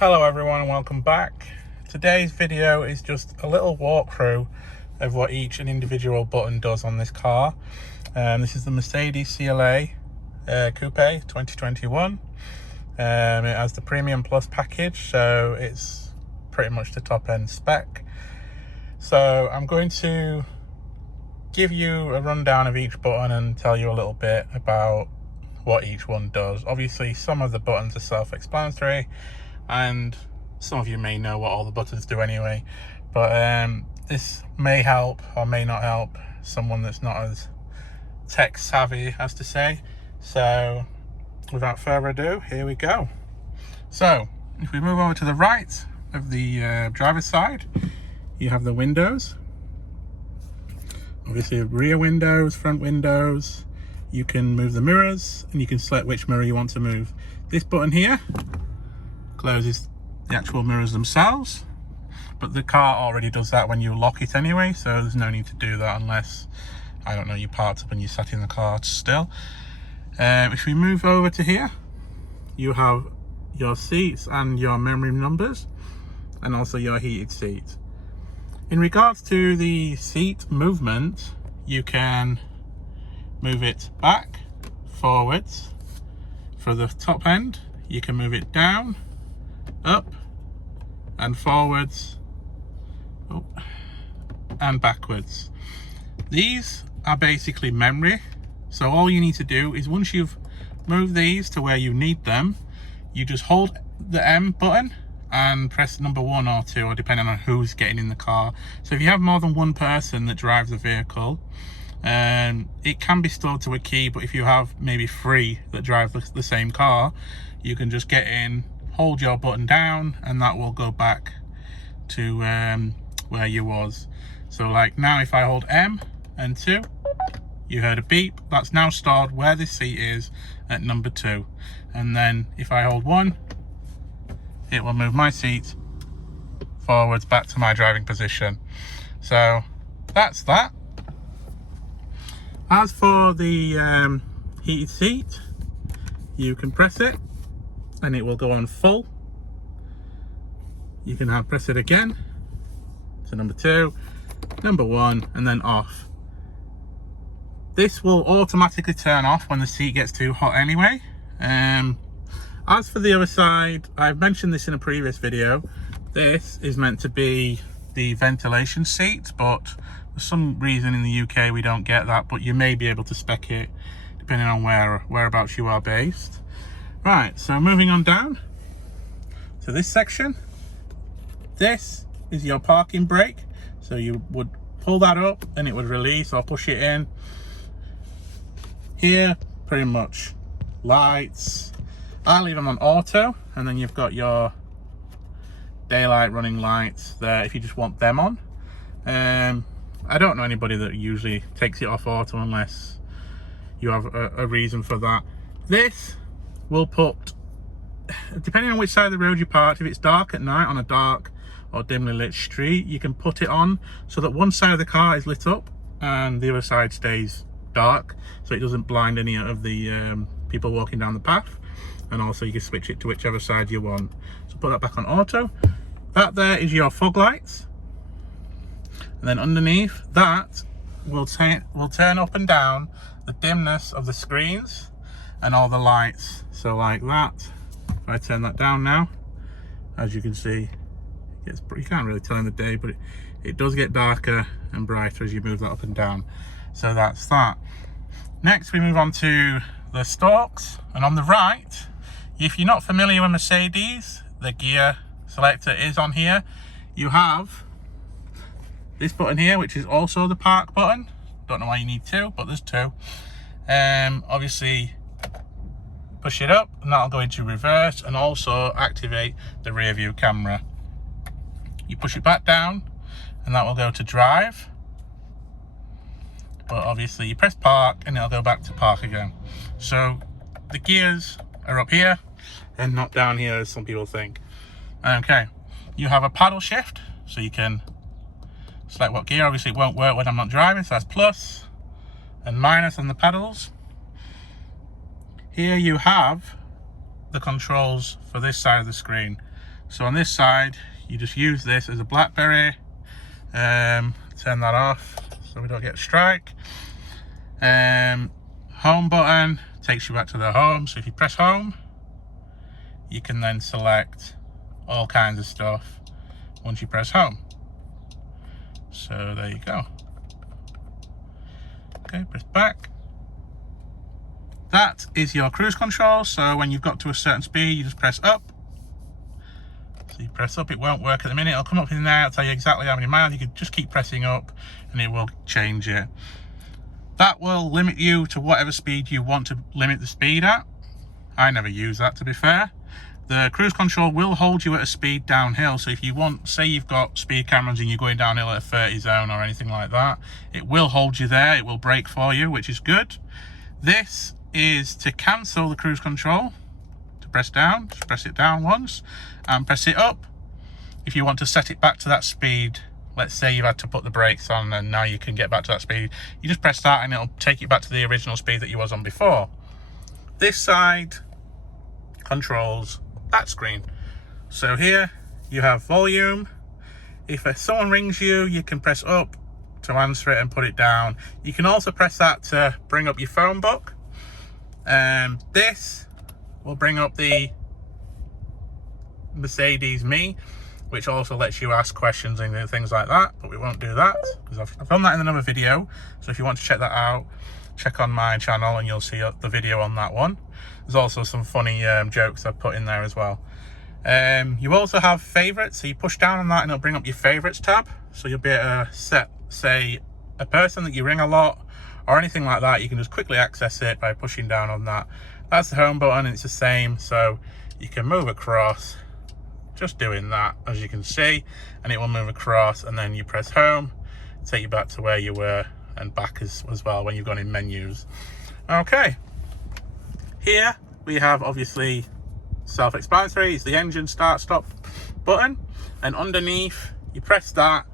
Hello everyone and welcome back. Today's video is just a little walkthrough of what each and individual button does on this car. This is the Mercedes CLA Coupe 2021. It has the Premium Plus package, so it's pretty much the top end spec. So I'm going to give you a rundown of each button and tell you a little bit about what each one does. Obviously some of the buttons are self-explanatory, and some of you may know what all the buttons do anyway, but this may help or may not help someone that's not as tech savvy as to say. So without further ado, here we go. So if we move over to the right of the driver's side, you have the windows. Obviously rear windows, front windows. You can move the mirrors and you can select which mirror you want to move. This button here closes the actual mirrors themselves, but the car already does that when you lock it anyway, so there's no need to do that unless, I don't know, you parked up and you sat in the car still. If we move over to here, you have your seats and your memory numbers, and also your heated seats. In regards to the seat movement, you can move it back, forwards. For the top end, you can move it down, up and forwards, and backwards. These are basically memory, so all you need to do is once you've moved these to where you need them, you just hold the M button and press number 1 or 2, or depending on who's getting in the car. So if you have more than one person that drives the vehicle, it can be stored to a key, but if you have maybe 3 that drive the same car, you can just get in, hold your button down, and that will go back to where you was. So like now, if I hold M and 2, you heard a beep. That's now stored where this seat is at number 2. And then if I hold 1, it will move my seat forwards back to my driving position. So that's that. As for the heated seat, you can press it and it will go on full. You can press it again to number 2, number 1, and then off. This will automatically turn off when the seat gets too hot anyway. As for the other side, I've mentioned this in a previous video. This is meant to be the ventilation seat, but for some reason in the UK we don't get that, but you may be able to spec it depending on whereabouts you are based. Right, so moving on down to this section. This is your parking brake. So you would pull that up and it would release, or push it in. Here, pretty much lights. I leave them on auto, and then you've got your daylight running lights there if you just want them on. I don't know anybody that usually takes it off auto unless you have a reason for that. This will put, depending on which side of the road you parked, if it's dark at night on a dark or dimly lit street, you can put it on so that one side of the car is lit up and the other side stays dark, so it doesn't blind any of the people walking down the path. And also you can switch it to whichever side you want. So put that back on auto. That there is your fog lights, and then underneath that will turn up and down the dimness of the screens and all the lights. So like that, if I turn that down now, as you can see, you can't really tell in the day, but it does get darker and brighter as you move that up and down. So that's that. Next we move on to the stalks, and on the right, if you're not familiar with Mercedes, the gear selector is on here. You have this button here, which is also the park button. Don't know why you need 2, but there's 2. Obviously push it up and that'll go into reverse, and also activate the rear view camera. You push it back down and that will go to drive, but obviously you press park and it'll go back to park again. So the gears are up here and not down here as some people think. Okay, you have a paddle shift, so you can select what gear. Obviously it won't work when I'm not driving, so that's plus and minus on the pedals. Here you have the controls for this side of the screen. So on this side, you just use this as a BlackBerry. Turn that off so we don't get a strike. Home button takes you back to the home. So if you press home, you can then select all kinds of stuff once you press home. So there you go. Okay, press back. That is your cruise control. So when you've got to a certain speed, you just press up. So you press up, it won't work at the minute. It'll come up in there, it'll tell you exactly how many miles. You can just keep pressing up and it will change it. That will limit you to whatever speed you want to limit the speed at. I never use that, to be fair. The cruise control will hold you at a speed downhill. So if you want, say you've got speed cameras and you're going downhill at a 30 zone or anything like that, it will hold you there. It will brake for you, which is good. This is to cancel the cruise control. To press down, just press it down once and press it up. If you want to set it back to that speed, let's say you've had to put the brakes on and now you can get back to that speed, you just press that and it'll take you back to the original speed that you was on before. This side controls that screen. So here you have volume. If someone rings you, you can press up to answer it and put it down. You can also press that to bring up your phone book. This will bring up the Mercedes Me, which also lets you ask questions and things like that, but we won't do that because I've done that in another video. So if you want to check that out, check on my channel and you'll see the video on that one. There's also some funny jokes I've put in there as well. You also have favorites, so you push down on that and it'll bring up your favorites tab. So you'll be able to set, say, a person that you ring a lot or anything like that. You can just quickly access it by pushing down on that. That's the home button, and it's the same, so you can move across just doing that, as you can see, and it will move across, and then you press home, take you back to where you were and back as well when you've gone in menus. Okay, here we have, obviously self-explanatory, it's the engine start stop button, and underneath you press that,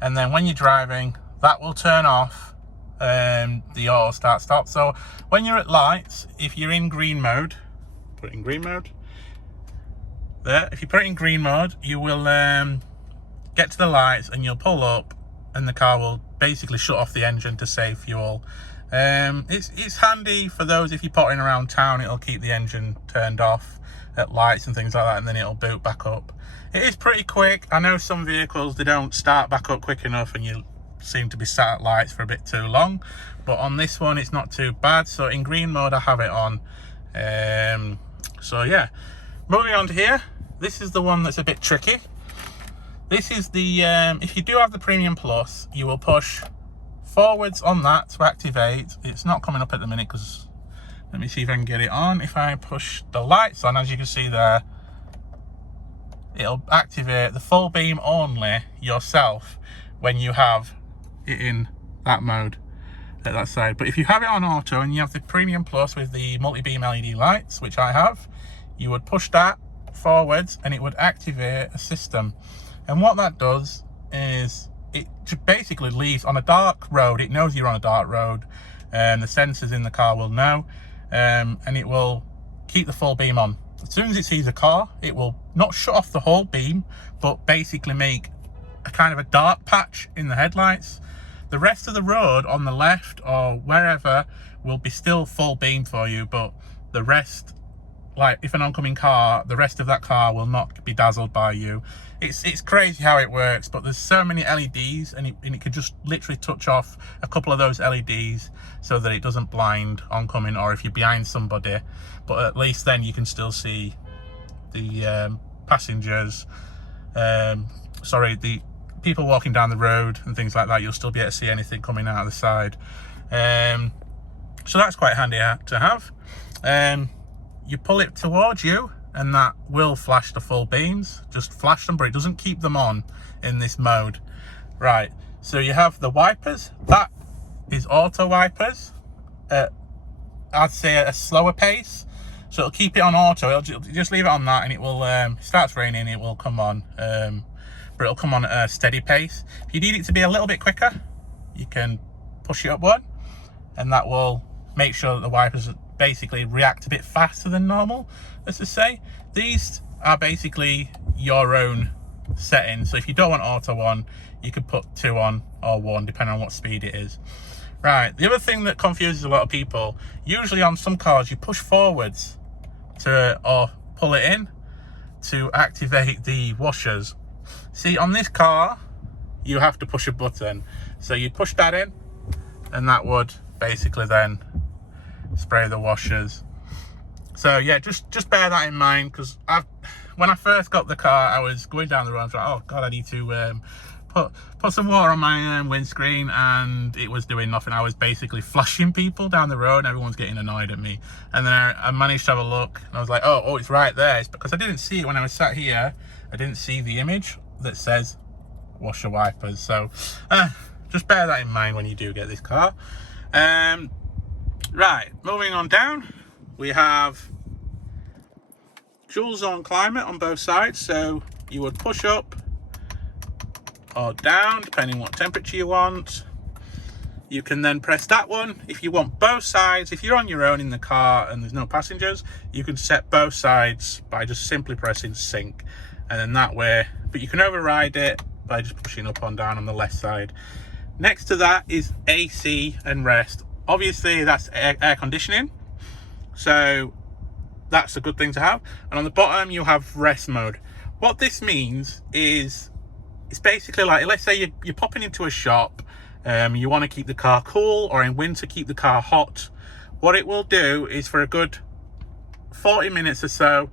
and then when you're driving that will turn off the auto start stop. So when you're at lights, if you're in green mode, put it in green mode there, if you put it in green mode, you will get to the lights and you'll pull up and the car will basically shut off the engine to save fuel. It's handy for those, if you're pottering around town, it'll keep the engine turned off at lights and things like that, and then it'll boot back up. It is pretty quick. I know some vehicles, they don't start back up quick enough and you seem to be sat at lights for a bit too long, but on this one it's not too bad. So in green mode I have it on. So yeah, moving on to here, this is the one that's a bit tricky. This is the if you do have the Premium Plus, you will push forwards on that to activate. It's not coming up at the minute because, let me see if I can get it on. If I push the lights on, as you can see there, it'll activate the full beam only yourself when you have it in that mode at that side. But if you have it on auto and you have the Premium Plus with the multi-beam LED lights, which I have, you would push that forwards and it would activate a system. And what that does is it basically leaves on a dark road, it knows you're on a dark road, and the sensors in the car will know, and it will keep the full beam on. As soon as it sees a car, it will not shut off the whole beam, but basically make a kind of a dark patch in the headlights. The rest of the road on the left or wherever will be still full beam for you, but the rest, like if an oncoming car, the rest of that car will not be dazzled by you. It's crazy how it works, but there's so many LEDs and it could just literally touch off a couple of those LEDs so that it doesn't blind oncoming, or if you're behind somebody, but at least then you can still see the passengers, the people walking down the road and things like that. You'll still be able to see anything coming out of the side. So that's quite handy to have. You pull it towards you and that will flash the full beams, just flash them, but it doesn't keep them on in this mode. Right, so you have the wipers, that is auto wipers, I'd say at a slower pace, so it'll keep it on auto. It'll just leave it on that and it will, if it starts raining, it will come on, but it'll come on at a steady pace. If you need it to be a little bit quicker, you can push it up one and that will make sure that the wipers basically react a bit faster than normal. Let's just say these are basically your own settings. So if you don't want auto on, you could put 2 on or 1, depending on what speed it is. Right, the other thing that confuses a lot of people, usually on some cars you push forwards or pull it in to activate the washers. See, on this car you have to push a button, so you push that in and that would basically then spray the washers. So yeah, just bear that in mind, because when I first got the car, I was going down the road, I was like, oh god, I need to put some water on my windscreen, and it was doing nothing. I was basically flashing people down the road and everyone's getting annoyed at me. And then I managed to have a look and I was like, oh, it's right there. It's because I didn't see it when I was sat here. I didn't see the image that says washer wipers. So just bear that in mind when you do get this car. Right, moving on down, we have dual zone climate on both sides. So you would push up or down depending what temperature you want. You can then press that one if you want both sides. If you're on your own in the car and there's no passengers, you can set both sides by just simply pressing sync, and then that way, but you can override it by just pushing up and down on the left side. Next to that is AC and rest. Obviously that's air conditioning, so that's a good thing to have. And on the bottom you have rest mode. What this means is, it's basically like, let's say you're popping into a shop, you want to keep the car cool, or in winter keep the car hot. What it will do is, for a good 40 minutes or so,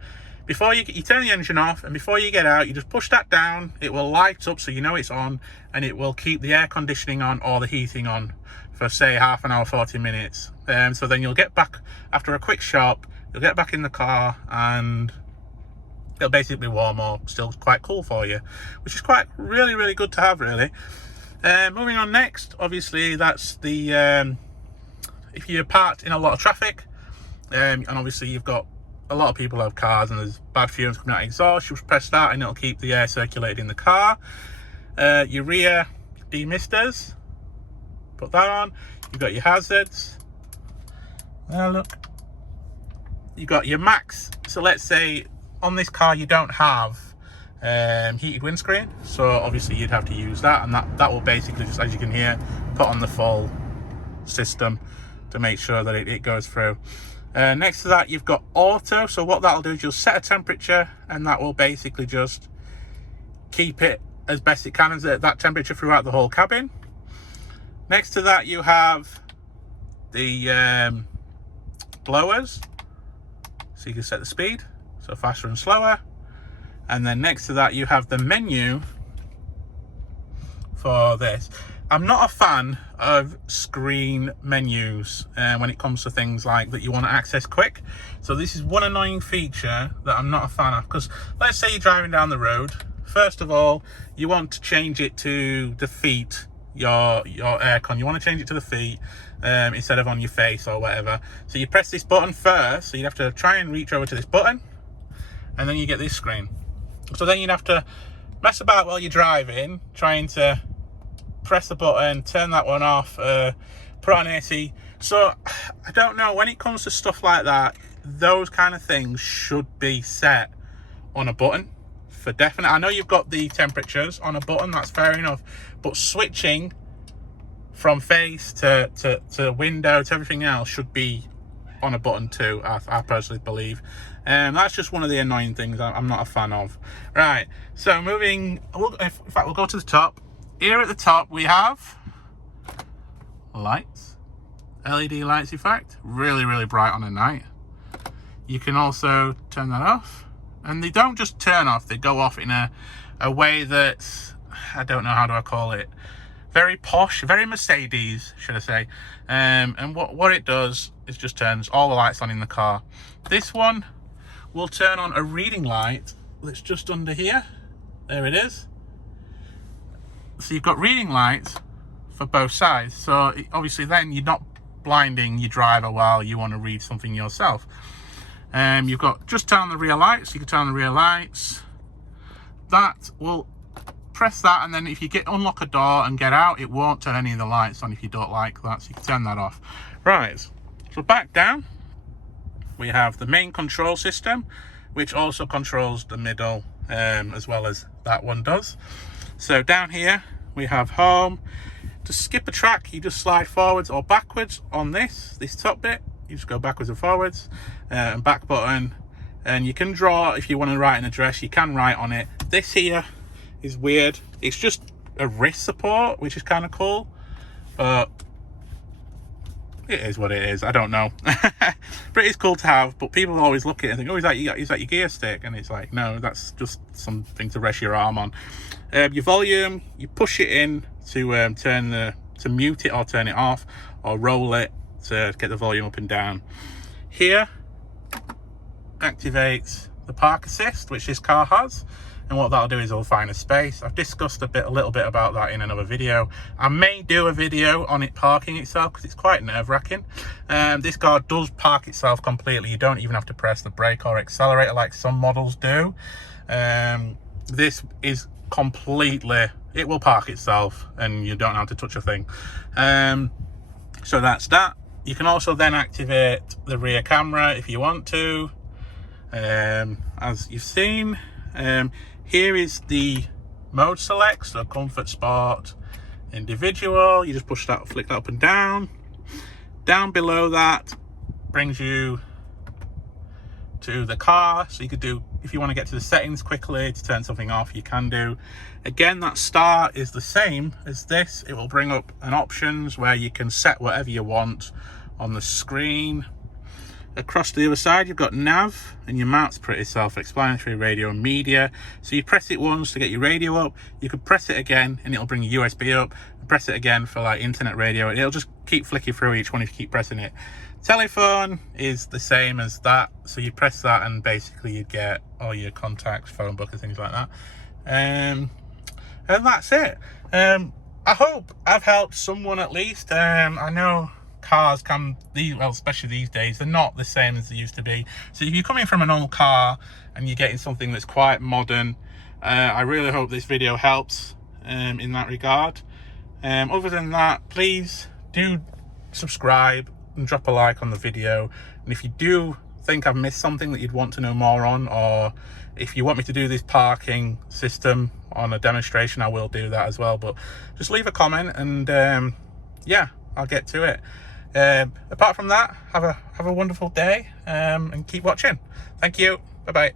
before you turn the engine off and before you get out, you just push that down, it will light up so you know it's on, and it will keep the air conditioning on or the heating on for say half an hour, 40 minutes. So then you'll get back after a quick shop, you'll get back in the car and it'll basically warm or still quite cool for you, which is quite really good to have, really. Moving on next, obviously that's the if you're parked in a lot of traffic, and obviously you've got a lot of people have cars and there's bad fumes coming out of exhaust, you press that and it'll keep the air circulating in the car. Your rear demisters, put that on. You've got your hazards. Look, you got your max. So let's say on this car you don't have heated windscreen, so obviously you'd have to use that, and that will basically, just as you can hear, put on the full system to make sure that it goes through. Next to that you've got auto, so what that'll do is you'll set a temperature and that will basically just keep it as best it can as that temperature throughout the whole cabin. Next to that you have the blowers, so you can set the speed, so faster and slower. And then next to that you have the menu for this. I'm not a fan of screen menus when it comes to things like that you want to access quick. So this is one annoying feature that I'm not a fan of, because let's say you're driving down the road. First of all, you want to change it to the feet, your aircon. You want to change it to the feet instead of on your face or whatever. So you press this button first, so you have to try and reach over to this button, and then you get this screen. So then you'd have to mess about while you're driving, trying to press the button, turn that one off, put on AC. So I don't know, when it comes to stuff like that, those kind of things should be set on a button for definite. I know you've got the temperatures on a button, that's fair enough, but switching from face to window to everything else should be on a button too, I personally believe. That's just one of the annoying things I'm not a fan of. Right, so moving, in fact we'll go to the top. Here at the top we have lights, LED lights, in fact, really bright on a night. You can also turn that off, and they don't just turn off, they go off in a way that's, I don't know, how do I call it, very posh, very Mercedes, should I say. And what it does is just turns all the lights on in the car. This one will turn on a reading light that's just under here. There it is. So you've got reading lights for both sides. So obviously then you're not blinding your driver while you want to read something yourself. You've got just turn on the rear lights. You can turn on the rear lights. That will press that, and then if you unlock a door and get out, it won't turn any of the lights on if you don't like that, so you can turn that off. Right, so back down we have the main control system, which also controls the middle as well as that one does. So down here we have home. To skip a track, you just slide forwards or backwards on this top bit. You just go backwards and forwards, and back button, and you can draw. If you want to write an address, you can write on it. This here is weird. It's just a wrist support, which is kind of cool, but it is what it is. I don't know. But it's cool to have. But people always look at it and think, oh, is that your gear stick? And it's like, no, that's just something to rest your arm on. Your volume, you push it in to to mute it or turn it off, or roll it to get the volume up and down. Here activates the park assist, which this car has, and what that'll do is it'll find a space. I've discussed a little bit about that in another video. I may do a video on it parking itself because it's quite nerve-wracking. This car does park itself completely. You don't even have to press the brake or accelerator like some models do. This is completely, it will park itself and you don't have to touch a thing. So that's that. You can also then activate the rear camera if you want to. As you've seen, here is the mode select, so comfort, sport, individual. You just push that, flick that up and down. Down below that brings you to the car, so you could do, if you want to get to the settings quickly to turn something off, you can do. Again, that start is the same as this. It will bring up an options where you can set whatever you want on the screen. Across the other side, you've got nav, and your map's pretty self-explanatory, radio and media. So you press it once to get your radio up, you could press it again and it'll bring your USB up, press it again for like internet radio, and it'll just keep flicking through each one if you keep pressing it. Telephone is the same as that, so you press that and basically you get all your contacts, phone book and things like that. And that's it. I hope I've helped someone at least. I know cars can, well, especially these days, they're not the same as they used to be. So if you're coming from an old car and you're getting something that's quite modern, I really hope this video helps in that regard. Other than that, please do subscribe and drop a like on the video. And if you do think I've missed something that you'd want to know more on, or if you want me to do this parking system on a demonstration, I will do that as well. But just leave a comment and yeah, I'll get to it. Apart from that, have a wonderful day, and keep watching. Thank you. Bye bye.